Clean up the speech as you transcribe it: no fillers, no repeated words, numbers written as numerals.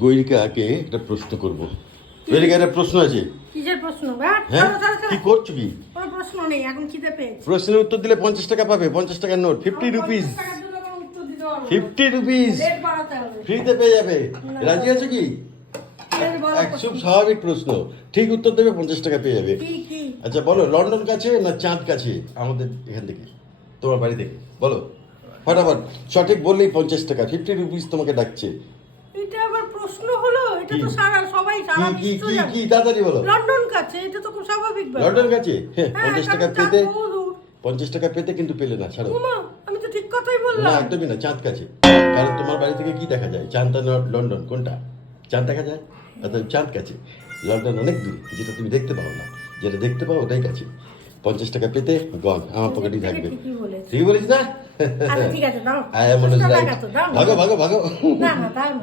গৈরিকাকে একটা প্রশ্ন করব। গৈরিকা, একটা প্রশ্ন আছে। কিসের প্রশ্ন? হ্যাঁ, কি করছো কি? কোনো প্রশ্ন নেই, এখন খিদে পেয়েছে। প্রশ্নের উত্তর দিলে 50 টাকা পাবে। 50 টাকার নোট, 50 রুপিস। 50 টাকার জন্য কোনো উত্তর দিতে পারবো না। 50 রুপিস রেট বাড়াতে হবে। ফ্রিতে পেয়ে যাবে। রাজি আছো কি? রেট বড় একদম প্রশ্ন। স্বাভাবিক প্রশ্ন, ঠিক উত্তর দেবে 50 টাকা পেয়ে যাবে। কি? আচ্ছা বলো, লন্ডন কাছে না চাঁদ কাছে আমাদের এখান থেকে, তোমার বাড়ি থেকে? বলো ফটাফট, সঠিক বললেই 50 টাকা, 50 রুপিস তোমাকে ডাকছে। এটা আবার প্রশ্ন হলো? এটা তো কি? সবাই সারা কি বিশ্ব কি জানে। কি তাড়াতাড়ি বলো। লন্ডন কাছে, এটা তো খুব স্বাভাবিক ব্যাপার। লন্ডন কাছে? হ্যাঁ, হ্যাঁ, 50 টাকা কারণ চাঁদ পেতে, বহু দূর। 50 টাকা পেতে কিন্তু পেলে না, ছাড়ো। ওমা, আমি তো ঠিক কথাই না বললাম। একদমই না, চাঁদ কাছে। কারণ তোমার বাড়ি থেকে কি দেখা যায়? চাঁদ না লন্ডন, কোনটা? চাঁদ দেখা যায়, অর্থাৎ চাঁদ কাছে। লন্ডন অনেক দূরে, যেটা তুমি দেখতে পাও না। যেটা দেখতে পাও ওটাই কাছে। 50 টাকা পেতে গন আমার পকেটেই থাকবে। ঠিকই বলেছো। ঠিক বলিস না? আচ্ছা ঠিক আছে, দাও। আয় মনে 10 হয়। টাকা তো দাও। ভাগো ভাগো ভাগো। না না, দাও না।